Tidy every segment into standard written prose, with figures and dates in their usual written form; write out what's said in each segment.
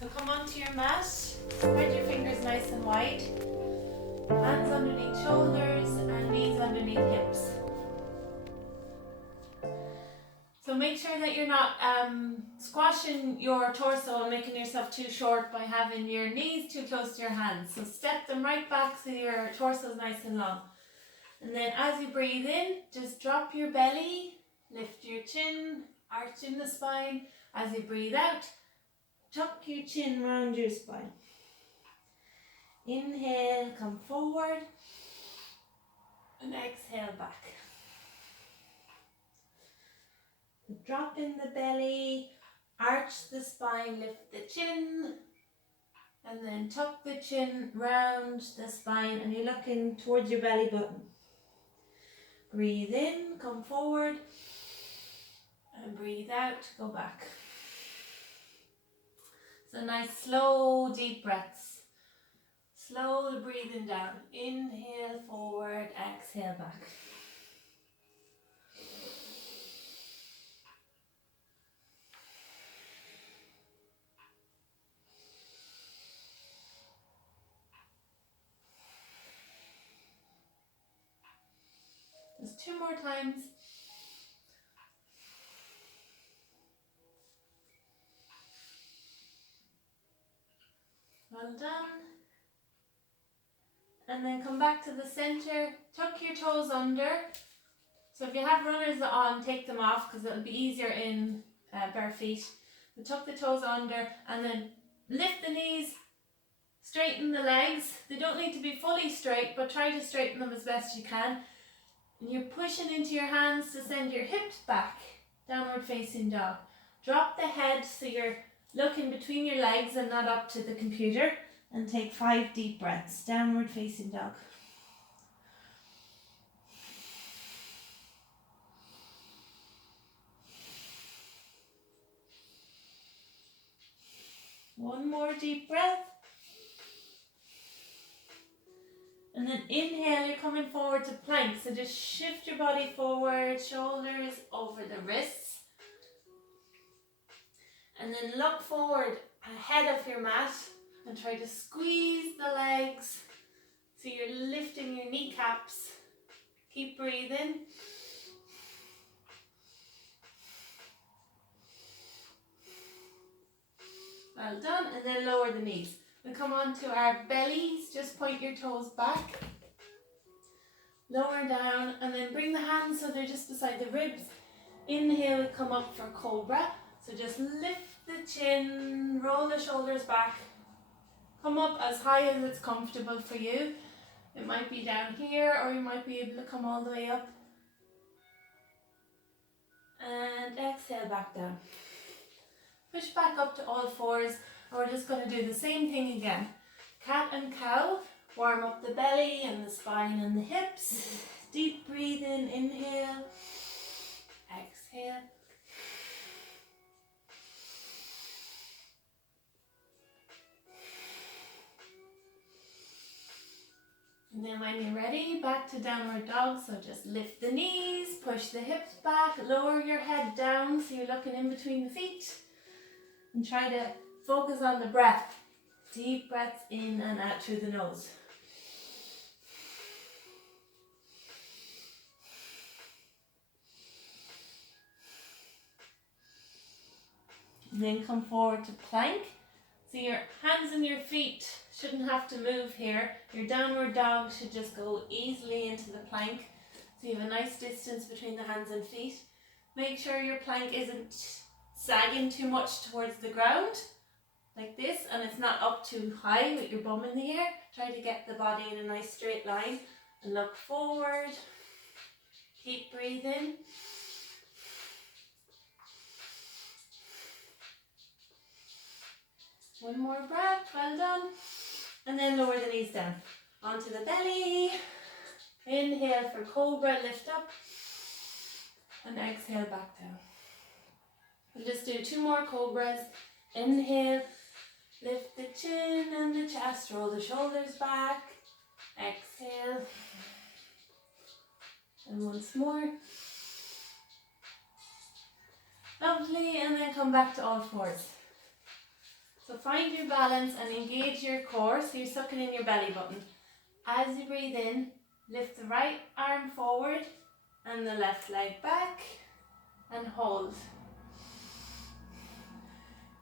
So come onto your mat, spread your fingers nice and wide, hands underneath shoulders and knees underneath hips. So make sure that you're not squashing your torso and making yourself too short by having your knees too close to your hands. So step them right back so your torso is nice and long. And then as you breathe in, just drop your belly, lift your chin, arching the spine. As you breathe out, tuck your chin round your spine. Inhale, come forward, and exhale back. Drop in the belly, arch the spine, lift the chin, and then tuck the chin round the spine, and you're looking towards your belly button. Breathe in, come forward, and breathe out, go back. So nice slow deep breaths. Slow the breathing down. Inhale forward, exhale back. Just 2 more times. Well done. And then come back to the center, tuck your toes under. So if you have runners on, take them off because it'll be easier in bare feet. But tuck the toes under and then lift the knees, straighten the legs. They don't need to be fully straight, but try to straighten them as best you can. And you're pushing into your hands to send your hips back, downward facing dog. Drop the head so you're looking between your legs and not up to the computer. And take 5 deep breaths, downward facing dog. One more deep breath. And then inhale, you're coming forward to plank. So just shift your body forward, shoulders over the wrists. And then look forward ahead of your mat and try to squeeze the legs so you're lifting your kneecaps. Keep breathing. Well done. And then lower the knees. We come on to our bellies. Just point your toes back. Lower down and then bring the hands so they're just beside the ribs. Inhale, come up for cobra. So just lift the chin, roll the shoulders back. Come up as high as it's comfortable for you. It might be down here or you might be able to come all the way up. And exhale back down. Push back up to all fours and we're just going to do the same thing again. Cat and cow. Warm up the belly and the spine and the hips. Deep breathe in, inhale. Exhale. And then when you're ready, back to downward dog. So just lift the knees, push the hips back, lower your head down so you're looking in between the feet. And try to focus on the breath. Deep breaths in and out through the nose. And then come forward to plank. So your hands and your feet shouldn't have to move here. Your downward dog should just go easily into the plank. So you have a nice distance between the hands and feet. Make sure your plank isn't sagging too much towards the ground, like this, and it's not up too high with your bum in the air. Try to get the body in a nice straight line and look forward. Keep breathing. One more breath, well done. And then lower the knees down. Onto the belly. Inhale for cobra, lift up. And exhale back down. We'll just do 2 more cobras. Inhale, lift the chin and the chest, roll the shoulders back. Exhale. And once more. Lovely, and then come back to all fours. So find your balance and engage your core, so you're sucking in your belly button. As you breathe in, lift the right arm forward and the left leg back and hold.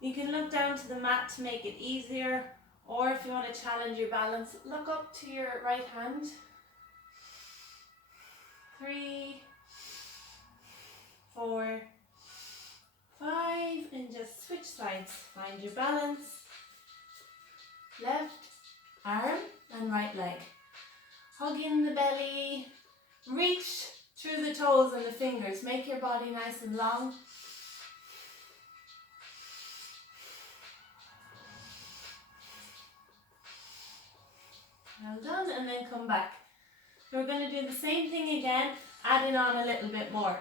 You can look down to the mat to make it easier, or if you want to challenge your balance, look up to your right hand. 3, 4, 5, and just switch sides. Find your balance. Left arm and right leg. Hug in the belly. Reach through the toes and the fingers. Make your body nice and long. Well done, and then come back. So we're going to do the same thing again, adding on a little bit more.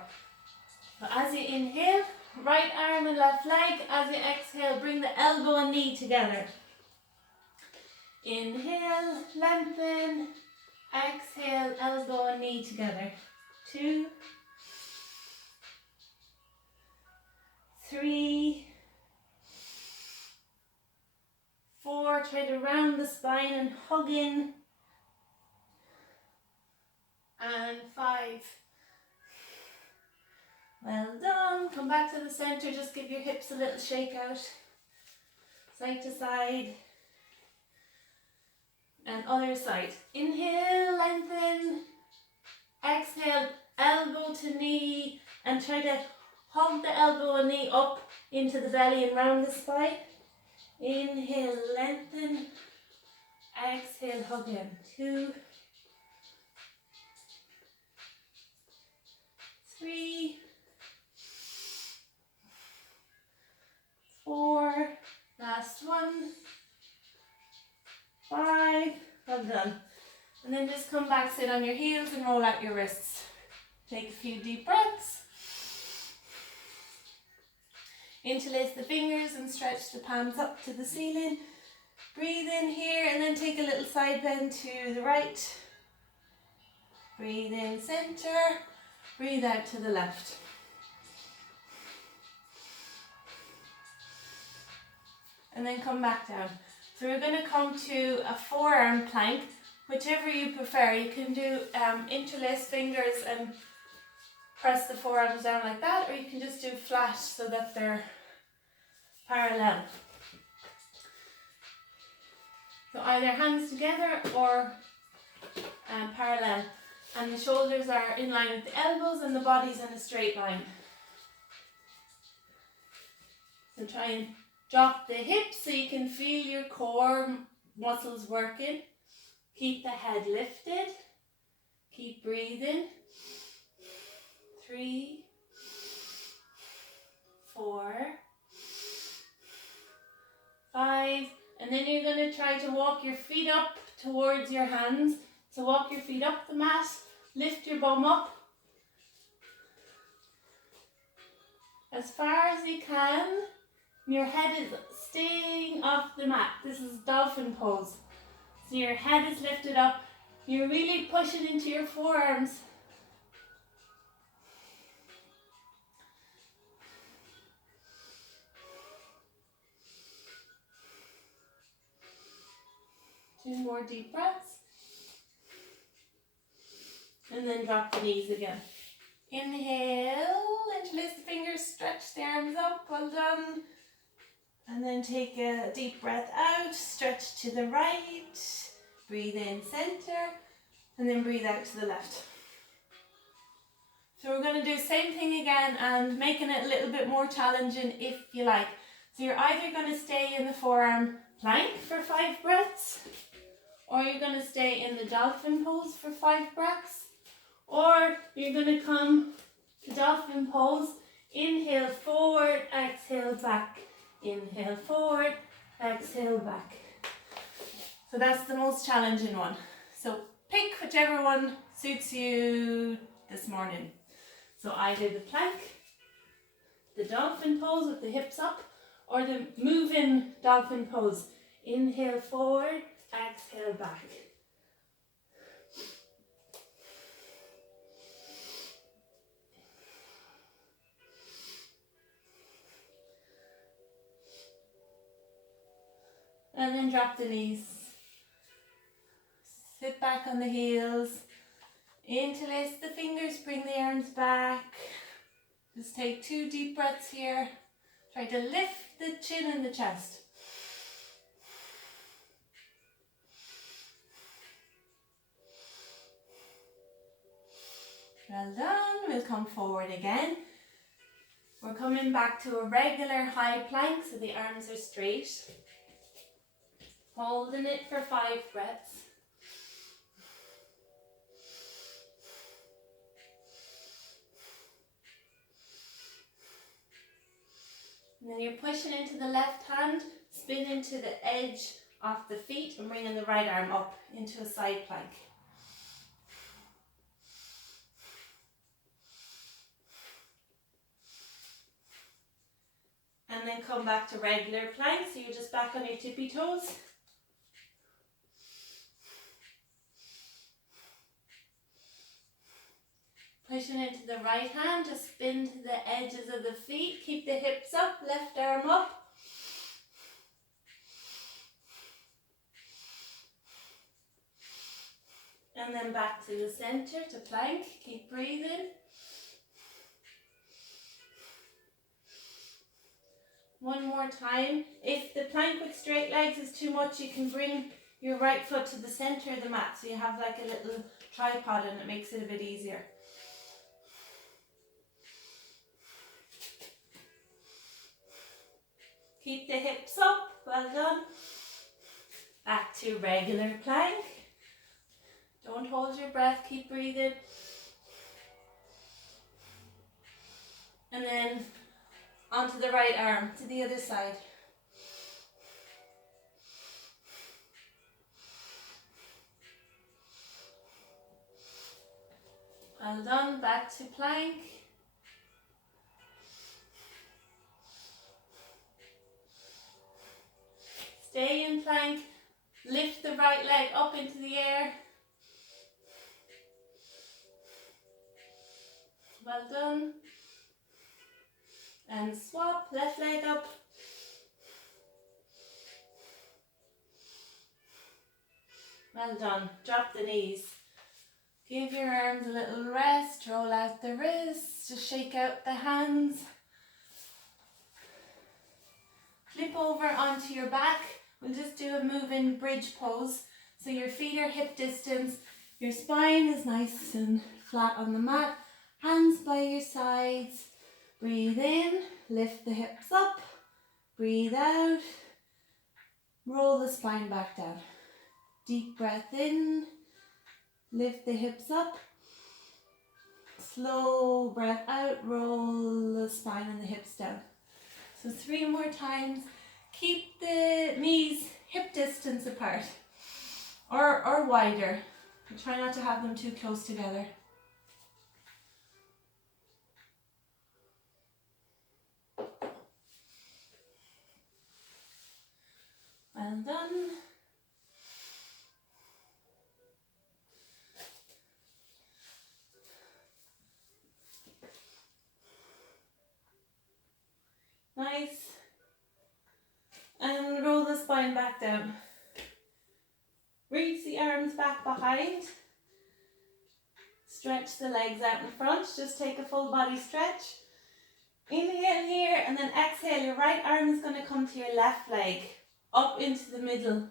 So as you inhale, right arm and left leg. As you exhale, bring the elbow and knee together. Inhale, lengthen. Exhale, elbow and knee together. 2, 3, 4, try to round the spine and hug in. And 5. Well done. Come back to the center, just give your hips a little shake out. Side to side. And other side. Inhale, lengthen. Exhale, elbow to knee. And try to hug the elbow and knee up into the belly and round the spine. Inhale, lengthen. Exhale, hug in. 2, 3, 4, last one, 5, well done. And then just come back, sit on your heels and roll out your wrists. Take a few deep breaths. Interlace the fingers and stretch the palms up to the ceiling. Breathe in here and then take a little side bend to the right. Breathe in center. Breathe out to the left. And then come back down. So we're going to come to a forearm plank, whichever you prefer. You can do interlace fingers and press the forearms down like that, or you can just do flat so that they're parallel. So either hands together or parallel. And the shoulders are in line with the elbows and the body's in a straight line. So try and drop the hips so you can feel your core muscles working. Keep the head lifted. Keep breathing. 3, 4, 5. And then you're going to try to walk your feet up towards your hands. So walk your feet up the mat, lift your bum up as far as you can. Your head is staying off the mat. This is Dolphin Pose. So your head is lifted up. You're really pushing into your forearms. Two more deep breaths. And then drop the knees again. Inhale, interlace the fingers, stretch the arms up, well done. And then take a deep breath out, stretch to the right, breathe in center, and then breathe out to the left. So we're going to do the same thing again and making it a little bit more challenging if you like. So you're either going to stay in the forearm plank for 5 breaths, or you're going to stay in the dolphin pose for 5 breaths. Or you're going to come to dolphin pose, inhale forward, exhale back, inhale forward, exhale back. So that's the most challenging one. So pick whichever one suits you this morning. So either the plank, the dolphin pose with the hips up, or the moving dolphin pose. Inhale forward, exhale back. And then drop the knees. Sit back on the heels. Interlace the fingers, bring the arms back. Just take 2 deep breaths here. Try to lift the chin and the chest. Well done. We'll come forward again. We're coming back to a regular high plank, so the arms are straight. Holding it for 5 breaths. And then you're pushing into the left hand, spin into the edge of the feet and bringing the right arm up into a side plank. And then come back to regular plank, so you're just back on your tippy toes. Pushing into the right hand, just spin to the edges of the feet. Keep the hips up, left arm up. And then back to the center, to plank. Keep breathing. One more time. If the plank with straight legs is too much, you can bring your right foot to the center of the mat, so you have like a little tripod and it makes it a bit easier. Keep the hips up, well done. Back to regular plank. Don't hold your breath, keep breathing. And then onto the right arm, to the other side. Well done, back to plank. Stay in plank, lift the right leg up into the air. Well done. And swap, left leg up. Well done, drop the knees. Give your arms a little rest, roll out the wrists, just shake out the hands. Flip over onto your back. We'll just do a move-in bridge pose. So your feet are hip distance, your spine is nice and flat on the mat, hands by your sides. Breathe in, lift the hips up, breathe out, roll the spine back down. Deep breath in, lift the hips up, slow breath out, roll the spine and the hips down. So 3 more times. Keep the knees hip distance apart or wider. Try not to have them too close together. Well done. Nice. And roll the spine back down. Reach the arms back behind. Stretch the legs out in front. Just take a full body stretch. Inhale here and then exhale. Your right arm is going to come to your left leg. Up into the middle.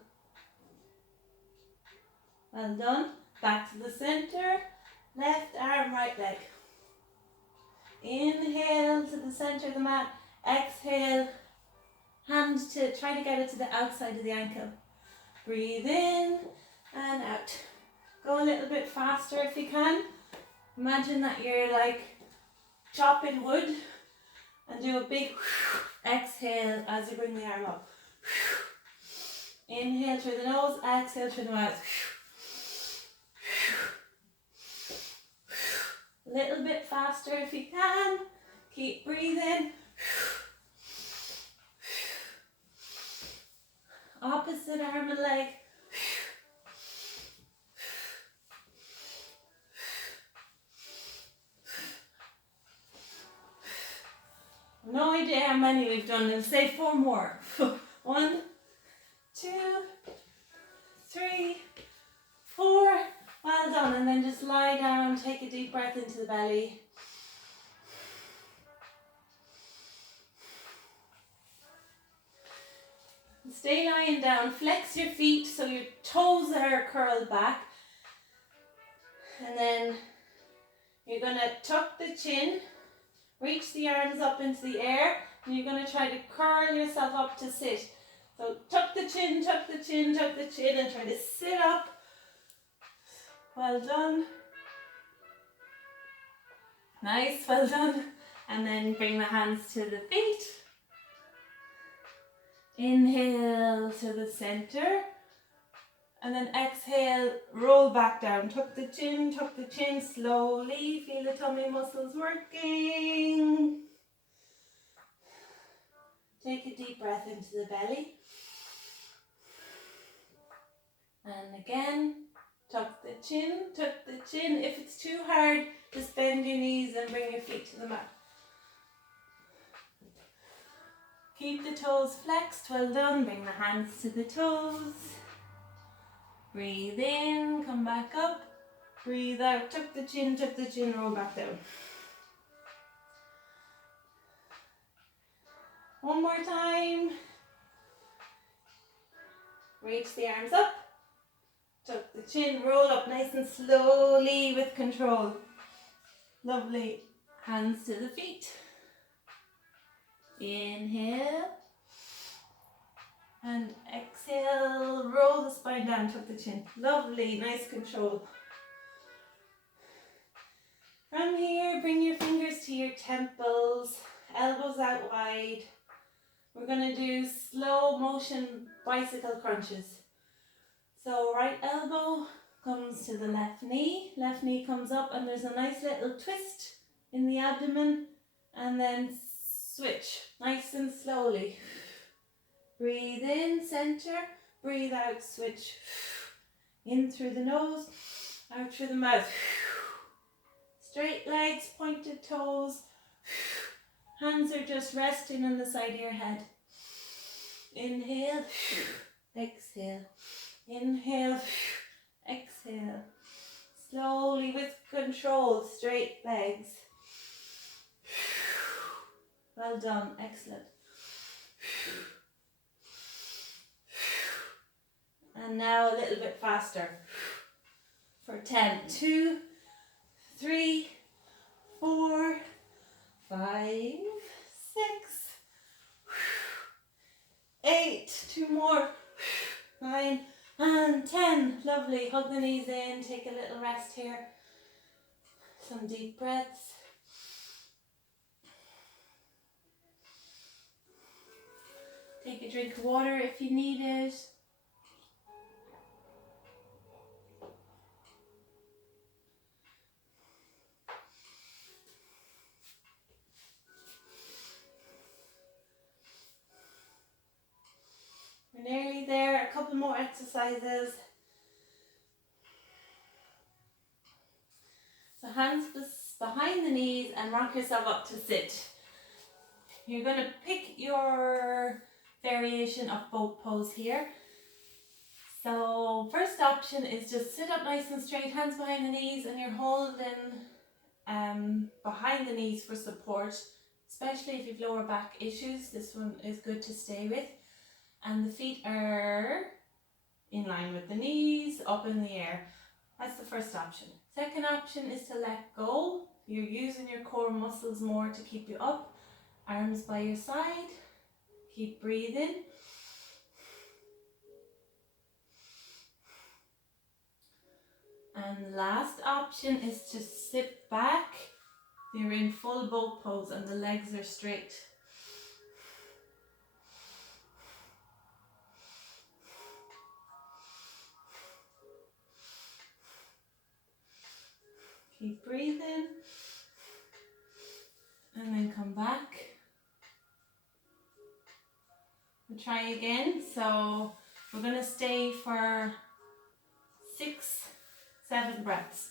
Well done. Back to the center. Left arm, right leg. Inhale to the center of the mat. Exhale. Hand to, try to get it to the outside of the ankle. Breathe in and out. Go a little bit faster if you can. Imagine that you're like chopping wood and do a big exhale as you bring the arm up. Inhale through the nose, exhale through the mouth. A little bit faster if you can. Keep breathing. Opposite arm and leg. No idea how many we've done. We'll say 4 more. 1, 2, 3, 4. Well done. And then just lie down, take a deep breath into the belly. Stay lying down, flex your feet so your toes are curled back. And then you're going to tuck the chin, reach the arms up into the air, and you're going to try to curl yourself up to sit. So tuck the chin, tuck the chin, tuck the chin, and try to sit up. Well done. Nice, well done. And then bring the hands to the feet. Inhale to the center. And then exhale, roll back down. Tuck the chin slowly. Feel the tummy muscles working. Take a deep breath into the belly. And again, tuck the chin, tuck the chin. If it's too hard, just bend your knees and bring your feet to the mat. Keep the toes flexed, well done. Bring the hands to the toes. Breathe in, come back up. Breathe out, tuck the chin, roll back down. One more time. Reach the arms up. Tuck the chin, roll up nice and slowly with control. Lovely. Hands to the feet. Inhale. And exhale, roll the spine down, tuck the chin. Lovely, nice control. From here, bring your fingers to your temples, elbows out wide. We're going to do slow motion bicycle crunches. So right elbow comes to the left knee comes up, and there's a nice little twist in the abdomen, and then switch, nice and slowly. Breathe in, center, breathe out, switch. In through the nose, out through the mouth. Straight legs, pointed toes. Hands are just resting on the side of your head. Inhale, exhale. Inhale, exhale. Slowly with control, straight legs. Well done, excellent. And now a little bit faster. For 10, 2, 3, 4, 5, 6, 8, 2 more, 9, and 10. Lovely. Hug the knees in, take a little rest here. Some deep breaths. Take a drink of water if you need it. We're nearly there, a couple more exercises. So hands behind the knees and rock yourself up to sit. You're going to pick your variation of boat pose here. So first option is just sit up nice and straight, hands behind the knees, and you're holding behind the knees for support, especially if you've lower back issues. This one is good to stay with. And the feet are in line with the knees, up in the air. That's the first option. Second option is to let go. You're using your core muscles more to keep you up. Arms by your side. Keep breathing. And the last option is to sit back. You're in full boat pose and the legs are straight. Keep breathing. And then come back. We'll try again. So we're going to stay for 6, 7 breaths.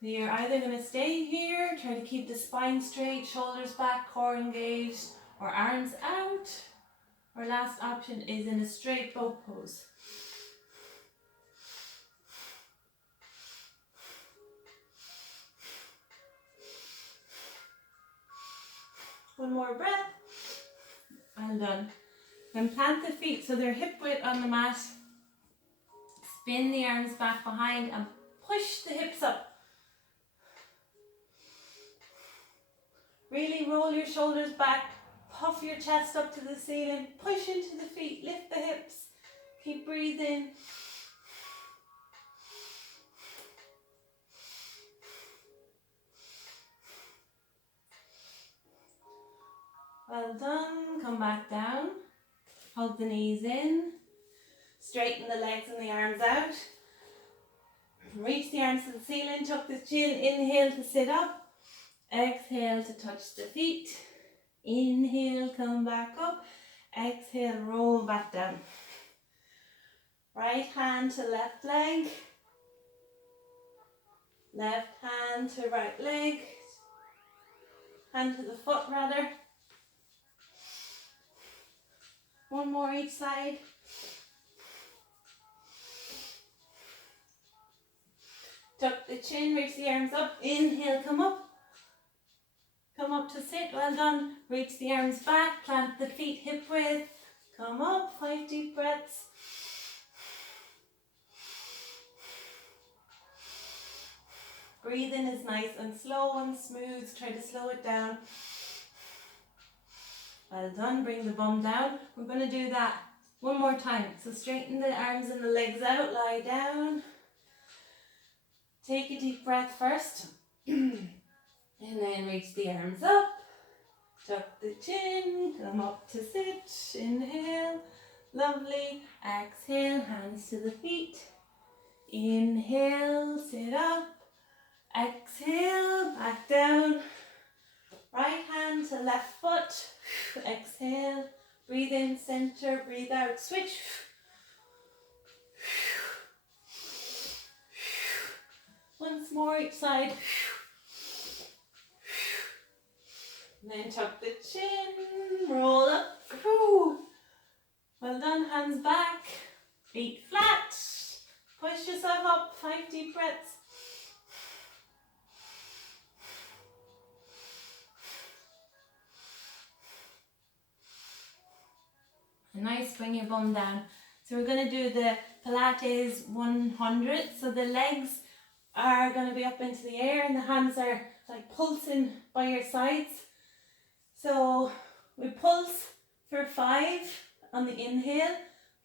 So you're either going to stay here, try to keep the spine straight, shoulders back, core engaged, or arms out. Our last option is in a straight boat pose. One more breath. Well done. Then plant the feet so they're hip width on the mat. Spin the arms back behind and push the hips up. Really roll your shoulders back. Puff your chest up to the ceiling. Push into the feet. Lift the hips. Keep breathing. Well done. Come back down. Hug the knees in. Straighten the legs and the arms out. Reach the arms to the ceiling. Tuck the chin. Inhale to sit up. Exhale to touch the feet. Inhale, come back up. Exhale, roll back down. Right hand to left leg. Left hand to right leg. Hand to the foot rather. One more each side. Tuck the chin, reach the arms up. Inhale, come up. Come up to sit, well done. Reach the arms back, plant the feet hip width. Come up, 5 deep breaths. Breathing is nice and slow and smooth. Try to slow it down. Well done, bring the bum down. We're going to do that one more time. So straighten the arms and the legs out, lie down. Take a deep breath first. And then reach the arms up. Tuck the chin, come up to sit. Inhale, lovely. Exhale, hands to the feet. Inhale, sit up. Exhale, back down. Right hand to left foot. Exhale, breathe in, center, breathe out, switch. Once more each side. And then tuck the chin, roll up. Well done, hands back, feet flat. Push yourself up, 5 deep breaths. Nice, bring your bum down. So we're going to do the Pilates 100. So the legs are going to be up into the air and the hands are like pulsing by your sides. So we pulse for 5 on the inhale,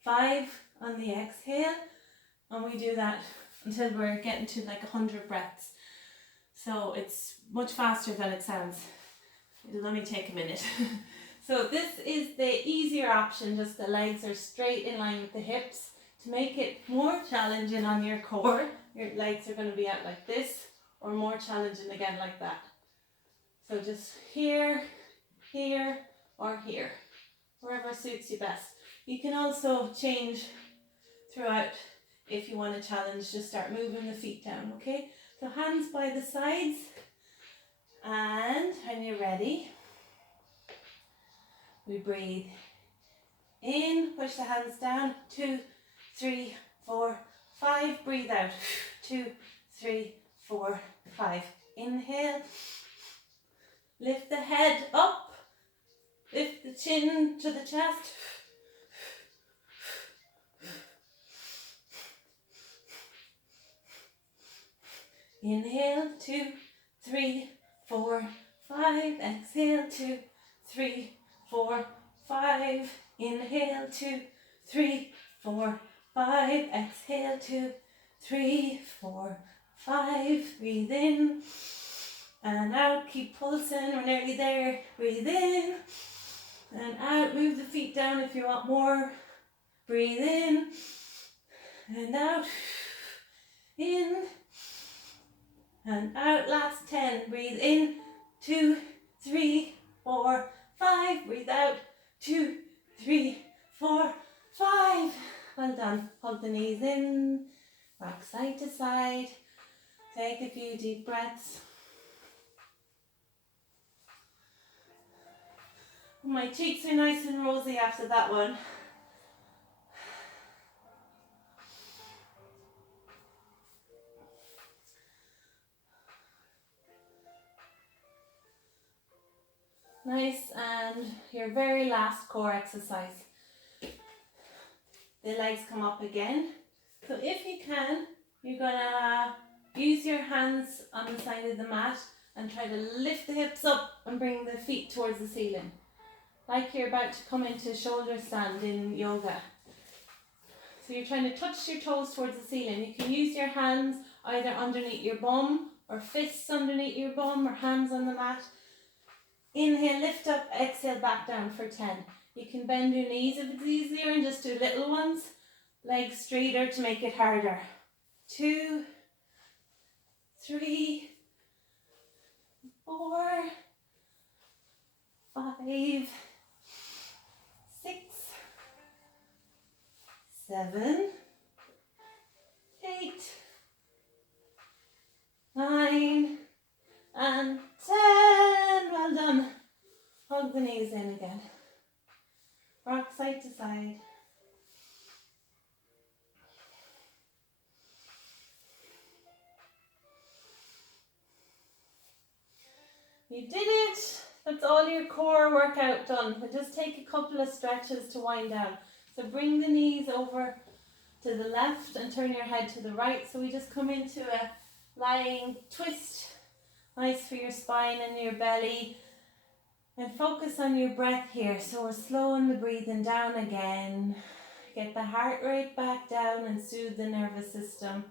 5 on the exhale, and we do that until we're getting to like 100 breaths. So it's much faster than it sounds. It'll only take a minute. So this is the easier option, just the legs are straight in line with the hips. To make it more challenging on your core, your legs are going to be out like this, or more challenging again like that. So just here, here, or here, wherever suits you best. You can also change throughout if you want to challenge, just start moving the feet down, okay? So hands by the sides, and when you're ready, we breathe in, push the hands down, 2, 3, 4, 5, breathe out, 2, 3, 4, 5. Inhale, lift the head up, lift the chin to the chest. Inhale, 2, 3, 4, 5. Exhale, 2, 3, 4, 5. Inhale, 2, 3, 4, 5. Exhale, 2, 3, 4, 5. Breathe in and out. Keep pulsing. We're nearly there. Breathe in and out. Move the feet down if you want more. Breathe in and out. In and out. Last 10. Breathe in. 2, 3, 4, 5. Breathe out. 2, 3, 4, 5. Well done. Hug the knees in. Rock side to side. Take a few deep breaths. My cheeks are nice and rosy after that one. Nice, and your very last core exercise. The legs come up again. So if you can, you're gonna use your hands on the side of the mat and try to lift the hips up and bring the feet towards the ceiling. Like you're about to come into shoulder stand in yoga. So you're trying to touch your toes towards the ceiling. You can use your hands either underneath your bum or fists underneath your bum or hands on the mat. Inhale, lift up, exhale, back down for 10. You can bend your knees if it's easier and just do little ones. Legs straighter to make it harder. 2, 3, 4, 5, 6, 7, 8, 9, and 10. Well done. Hug the knees in again. Rock side to side. You did it. That's all your core workout done. We'll just take a couple of stretches to wind down. So bring the knees over to the left and turn your head to the right. So we just come into a lying twist. Nice for your spine and your belly. And focus on your breath here. So we're slowing the breathing down again. Get the heart rate back down and soothe the nervous system.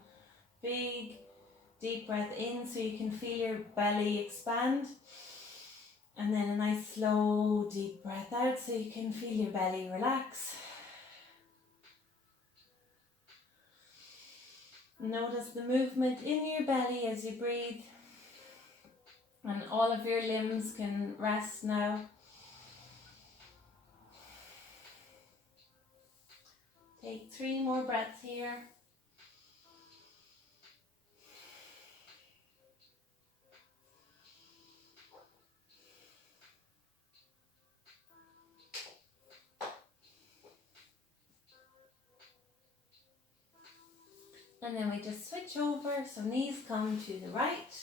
Big deep breath in so you can feel your belly expand. And then a nice slow deep breath out so you can feel your belly relax. Notice the movement in your belly as you breathe. And all of your limbs can rest now. Take 3 more breaths here. And then we just switch over, so knees come to the right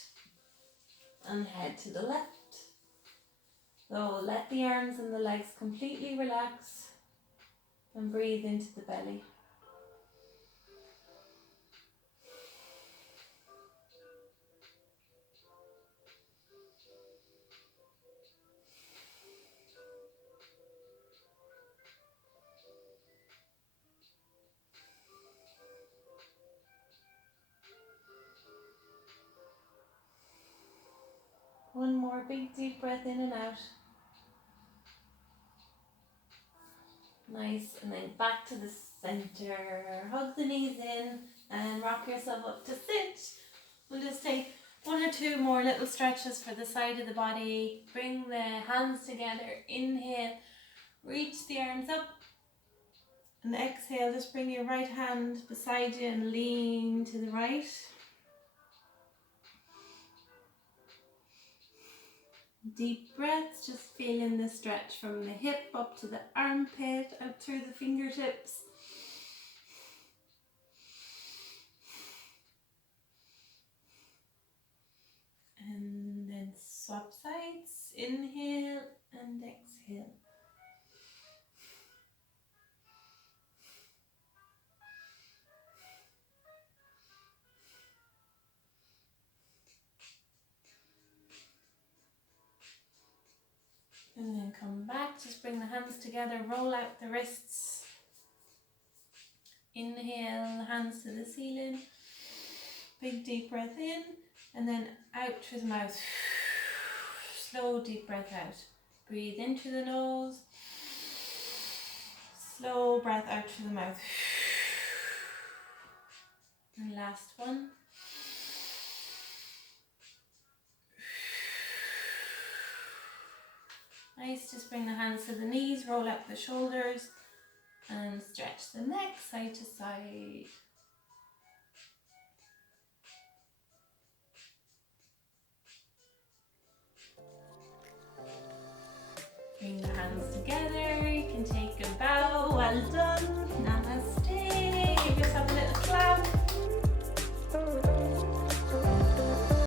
and head to the left. So let the arms and the legs completely relax and breathe into the belly. One more big deep breath in and out. Nice, and then back to the center. Hug the knees in and rock yourself up to sit. We'll just take 1 or 2 more little stretches for the side of the body. Bring the hands together. Inhale, reach the arms up. And exhale, just bring your right hand beside you and lean to the right. Deep breaths, just feeling the stretch from the hip up to the armpit, out through the fingertips. And then swap sides, inhale and exhale. And then come back, just bring the hands together, roll out the wrists. Inhale, hands to the ceiling. Big deep breath in, and then out through the mouth. Slow deep breath out. Breathe in through the nose. Slow breath out through the mouth. And last one. Nice, just bring the hands to the knees, roll up the shoulders and stretch the neck side to side. Bring the hands together, you can take a bow, well done.